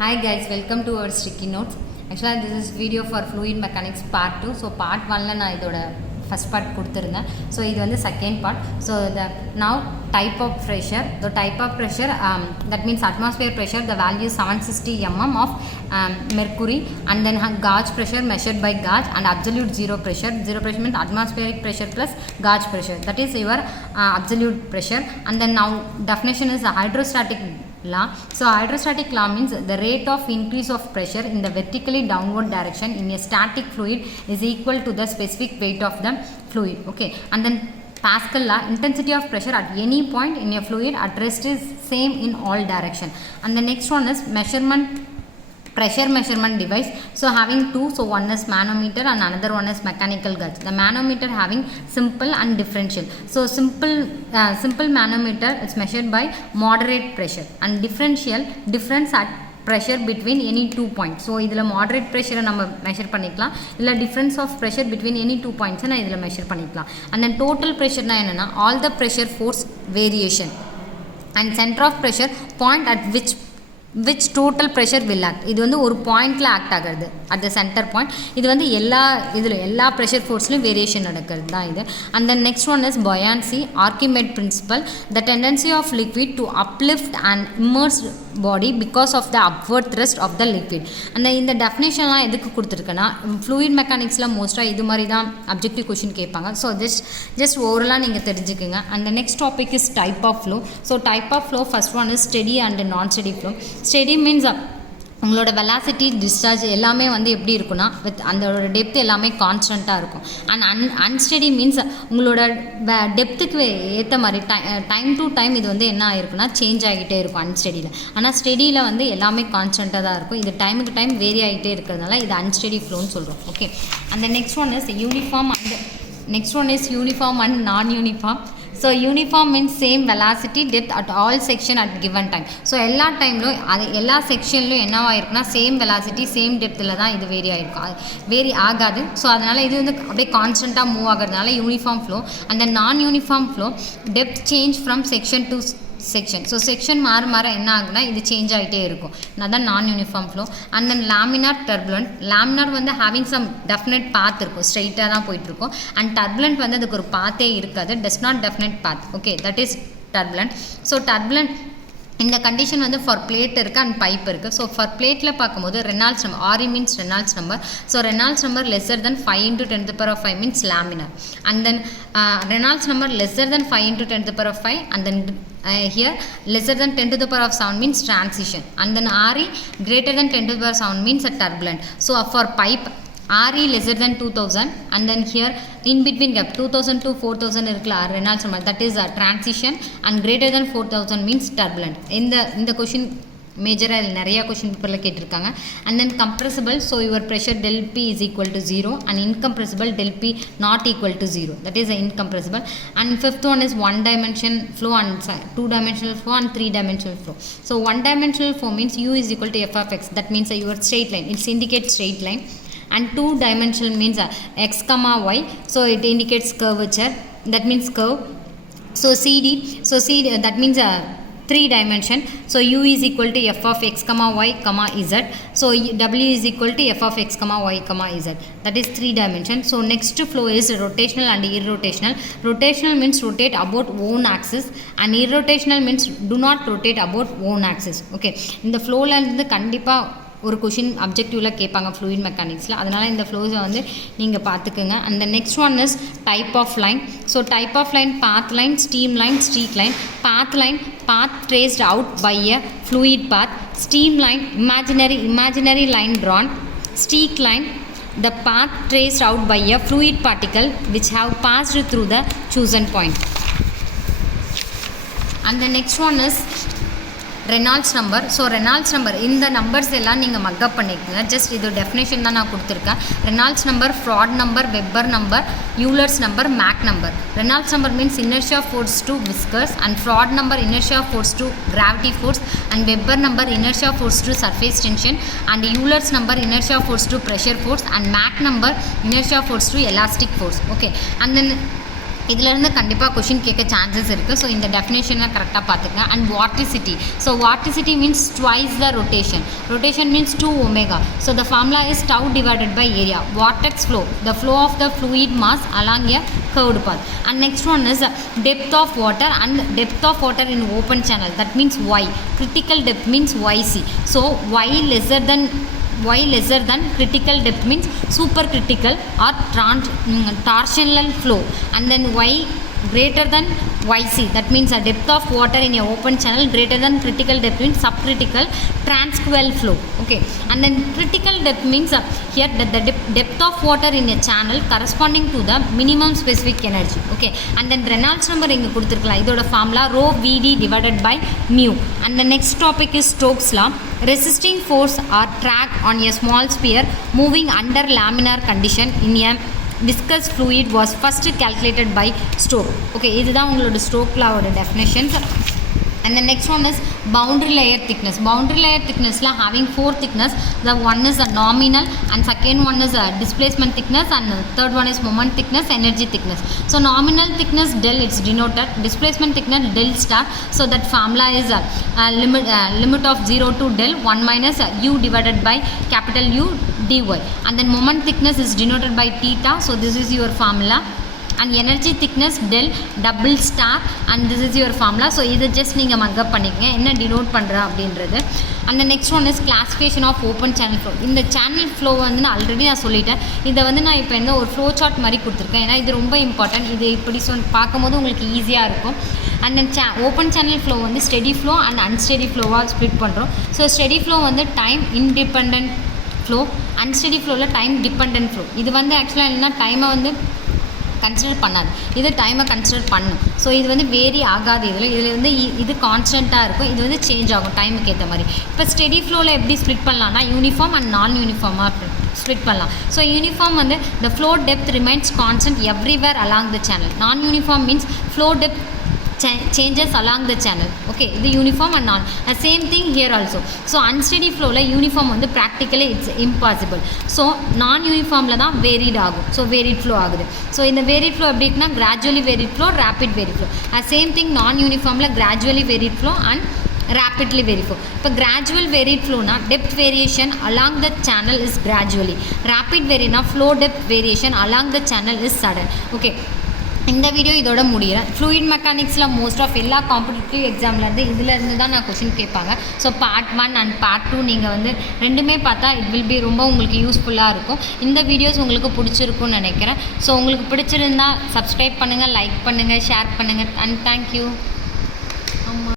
Hi guys, welcome to our sticky notes. Actually this is video for fluid mechanics part 2. So part 1 la na idoda first part kuduthirundha. So idu vandu second part. So the now type of pressure. The type of pressure that means atmosphere pressure, the value is 760 mm of mercury, and then gauge pressure measured by gauge, and absolute zero pressure. Zero pressure means atmospheric pressure plus gauge pressure. That is your absolute pressure. And then now definition is a hydrostatic law. So hydrostatic law means the rate of increase of pressure in the vertically downward direction in a static fluid is equal to the specific weight of the fluid. Okay, and then Pascal law, intensity of pressure at any point in a fluid at rest is same in all direction. And the next one is pressure measurement device. So having two, so one is manometer and another one is mechanical gauge. The manometer having simple and differential. So simple manometer is measured by moderate pressure, and differential difference at pressure between any 2 points. So idhula moderate pressure நம்ம measure பண்ணிக்கலாம், இல்ல difference of pressure between any 2 points na idhula measure பண்ணிக்கலாம். And then total pressure na enna na all the pressure force variation, and center of pressure point at which total pressure will act. இது வந்து ஒரு பாயிண்ட்ல ஆக்ட் ஆகிறது at the center point. இது வந்து எல்லா pressure forceலயும் வேரியேஷன் நடக்கிறது தான் இது. And the next one is buoyancy, Archimedes principle, the tendency of liquid to uplift an immersed body because of the upward thrust of the liquid. And இந்த டெஃபினேஷன்லாம் எதுக்கு கொடுத்துருக்கேன்னா fluid mechanicsல மோஸ்ட்டாக இது மாதிரி தான் அப்ஜெக்டிவ் கொஷின் கேட்பாங்க. ஸோ ஜஸ்ட் ஓவரலாக நீங்கள் தெரிஞ்சுக்குங்க. And the next topic is type of flow. So type of flow, first one is steady and non-steady flow. Steady means உங்களோட வெலாசிட்டி டிஸ்சார்ஜ் எல்லாமே வந்து எப்படி இருக்குன்னா வித் அதோட டெப்த் எல்லாமே கான்ஸ்டண்ட்டாக இருக்கும். அண்ட் அன்ஸ்டெடி மீன்ஸ் உங்களோட டெப்த்துக்கு ஏற்ற மாதிரி டைம் டு டைம் இது வந்து என்ன ஆகிருக்குன்னா சேஞ்ச் ஆகிட்டே இருக்கும் அன்ஸ்டெடியில். ஆனால் ஸ்டெடியில் வந்து எல்லாமே கான்ஸ்டண்ட்டாக தான் இருக்கும். இது டைமுக்கு டைம் வேரி ஆகிட்டே இருக்கிறதுனால இது அன்ஸ்டெடி ஃப்ளோன்னு சொல்கிறோம். ஓகே, அந்த next one is uniform and non uniform. So uniform means same velocity depth at all section at given time. So எல்லா டைம்லையும் எல்லா செக்ஷன்லையும் என்னவாயிருக்குன்னா சேம் வெலாசிட்டி சேம் டெப்த்தில் தான் இது வேரி ஆகிருக்கும், அது வேரி ஆகாது. ஸோ அதனால் இது வந்து அப்படியே கான்ஸ்டண்ட்டாக மூவ் ஆகிறதுனால யூனிஃபார்ம் ஃப்ளோ. அந்த நான் uniform flow depth change from section to section. So section மாற என்ன ஆகுனா இது சேஞ்ச் ஆகிட்டே இருக்கும், அதான் நான் uniform flow. And then laminar turbulent. Laminar வந்து ஹேவிங் சம் டெஃபினட் பாத் இருக்கும், ஸ்ட்ரெயிட்டாக தான் போயிட்டுருக்கும். அண்ட் டர்புலண்ட் வந்து அதுக்கு ஒரு பாத்தே இருக்காது, does not definite path. Okay, that is turbulent. So turbulent இந்த கண்டிஷன் வந்து ஃபார் பிளேட் இருக்குது அண்ட் பைப் இருக்குது. ஸோ ஃபார் பிளேட்டில் பார்க்கும்போது Reynolds number, RE means Reynolds number. So Reynolds number lesser than 5 × 10⁵ means laminar. And then Reynolds number lesser than 5 × 10⁵, and then here lesser than 10⁻7 means transition, and then RE greater than 10⁻7 means a turbulent. So for pipe RE lesser than 2000, and then here in between gap 2000 to 4000 irukla Reynolds number, that is a transition, and greater than 4000 means turbulent. In the question மேஜராக நிறையா question பேப்பரில் கேட்டிருக்காங்க. And then compressible, so your pressure del P is equal to 0, and incompressible del P not equal to 0, that is incompressible. And fifth one is 1 dimension flow and 2 dimensional flow and 3 dimensional flow. So 1 dimensional flow means u is equal to f of x, that means your straight line, it indicates straight line. And 2 dimensional means x comma y, so it indicates curvature, that means curve. So CD that means 3 dimension, so u is equal to f of x comma y comma z, so w is equal to f of x comma y comma z, that is 3 dimension. So next flow is rotational and irrotational. Rotational means rotate about own axis, and irrotational means do not rotate about own axis. Okay, இந்த ஃப்ளோவில் இருந்து கண்டிப்பாக ஒரு கொஷின் அப்ஜெக்டிவில் கேட்பாங்க ஃப்ளூயிட் மெக்கானிக்ஸில், அதனால் இந்த ஃப்ளோஸை வந்து நீங்கள் பார்த்துக்குங்க. And the next one is type of line. So type of line, path line, stream line, streak line. Path line, path traced out by a fluid path. Stream line, imaginary line drawn. Streak line, the path traced out by a fluid particle which have passed through the chosen point. And the next one is Reynolds number. So Reynolds number இந்த நம்பர்ஸ் எல்லாம் நீங்கள் மக்கப் பண்ணிக்கோங்க. ஜஸ்ட் இது டெஃபினேஷன் தான் நான் கொடுத்துருக்கேன். Reynolds number, fraud number, webber number, Euler's number, Mach number. Reynolds number means inertia force to whiskers, and fraud number inertia force to gravity force, and webber number inertia force to surface tension, and Euler's number inertia force to pressure force, and Mach number inertia force to elastic force. Okay, and then இதிலேருந்து கண்டிப்பாக கொஷின் கேட்க சான்சஸ் இருக்குது. ஸோ இந்த டெஃபினேஷனை கரெக்டாக பார்த்துக்கங்க. And vorticity. So vorticity means twice the rotation. Rotation means 2 omega. So the formula is tau divided by area. Vortex flow, the flow of the fluid mass along a curved path. And next one is depth of water and depth of water in open channel. That means Y. Critical depth means YC. So Y lesser than critical depth means supercritical or torsional flow, and then Y greater than YC, that means a depth of water in a open channel greater than critical depth means subcritical transqual flow. Okay, and then critical depth means here that the depth of water in a channel corresponding to the minimum specific energy. Okay, and then Reynolds number இங்க கொடுத்திருக்கலாம். இதோட formula rho VD divided by mu. And the next topic is Stokes law. Resisting force or drag on a small sphere moving under laminar condition in a viscous fluid was first calculated by Stokes. Okay, இதுதான் உங்களோட Stokes law ஓட definitions. And the next one is boundary layer thickness. Boundary layer thickness la having 4 thickness. The one is a nominal, and second one is a displacement thickness, and third one is moment thickness, energy thickness. So nominal thickness del, it's denoted. Displacement thickness del star. So that formula is limit of 0 to del 1 minus u divided by capital U dy. And then moment thickness is denoted by theta. So this is your formula. And energy thickness del double star, and this is your formula. So இதை just நீங்கள் mug up பண்ணிக்கங்க என்ன denote பண்ணுறா அப்படின்றது. And next one is classification of open channel flow. இந்த channel flow வந்து நான் ஆல்ரெடி நான் சொல்லிட்டேன். இதை வந்து நான் இப்போ என்ன ஒரு ஃப்ளோ சார்ட் மாதிரி கொடுத்துருக்கேன். ஏன்னா இது ரொம்ப இம்பார்ட்டன்ட். இது இப்படி பார்க்கும்போது உங்களுக்கு ஈஸியாக இருக்கும். And then open channel flow வந்து ஸ்டெடி ஃப்ளோ அண்ட் அன்ஸ்டெடி ஃப்ளோவாக ஸ்ப்ளிட் பண்ணுறோம். ஸோ ஸ்டெடி ஃப்ளோ வந்து டைம் இன்டிபெண்ட் ஃப்ளோ, அன்ஸ்டெடி ஃப்ளோவில் டைம் டிபெண்ட் ஃப்ளோ. இது வந்து ஆக்சுவலாக என்னென்னா டைமை வந்து கன்சிடர் பண்ணாது, இது டைமை கன்சிடர் பண்ணும். ஸோ இது வந்து வேரி ஆகாது. இதில் வந்து இது கான்ஸ்டண்ட்டாக இருக்கும், இது வந்து சேஞ்ச் ஆகும் டைமுக்கு ஏற்ற மாதிரி. இப்போ ஸ்டெடி ஃப்ளோவில் எப்படி ஸ்ப்ளிட் பண்ணலாம்னா யூனிஃபார்ம் அண்ட் நான் யூனிஃபார்மாக ஸ்ப்ளிட் பண்ணலாம். ஸோ யூனிஃபார்ம் வந்து the flow depth remains constant everywhere along the channel. Non uniform means flow depth changes along the channel. Okay, the uniform and non. Same thing here also. So unsteady flow la uniform வந்து practically it's impossible. So non uniform la தான் varied ஆகும். So varied flow ஆகுது. So இந்த varied flow எப்படி இருக்குன்னா gradually varied flow, rapid varied flow. Same thing non uniform la gradually varied flow and rapidly varied flow. இப்போ gradual varied flow na depth variation along the channel is gradually. Rapid varied na flow depth variation along the channel is sudden. Okay, இந்த வீடியோ இதோட முடிகிறேன். ஃப்ளூயிட் மெக்கானிக்ஸில் most of எல்லா காம்படிட்டிவ் எக்ஸாம்லேருந்து இதிலேருந்து தான் நான் கொஷின் கேட்பாங்க. ஸோ பார்ட் 1 அண்ட் பார்ட் 2 நீங்கள் வந்து ரெண்டுமே பார்த்தா இட் வில் பி ரொம்ப உங்களுக்கு யூஸ்ஃபுல்லாக இருக்கும். இந்த வீடியோஸ் உங்களுக்கு பிடிச்சிருக்குன்னு நினைக்கிறேன். ஸோ உங்களுக்கு பிடிச்சிருந்தால் சப்ஸ்கிரைப் பண்ணுங்கள், லைக் பண்ணுங்கள், ஷேர் பண்ணுங்கள். And thank you.